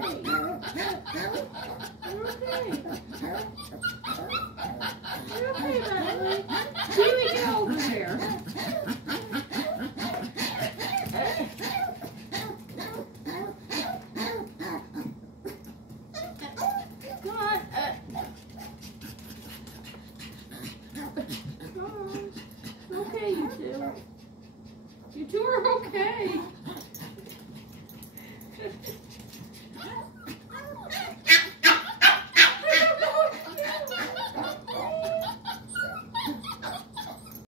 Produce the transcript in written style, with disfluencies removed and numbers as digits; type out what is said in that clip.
You're okay. You're okay, Madeline. Keely, get over here. Come on. Come on. Okay, you two. You two are okay.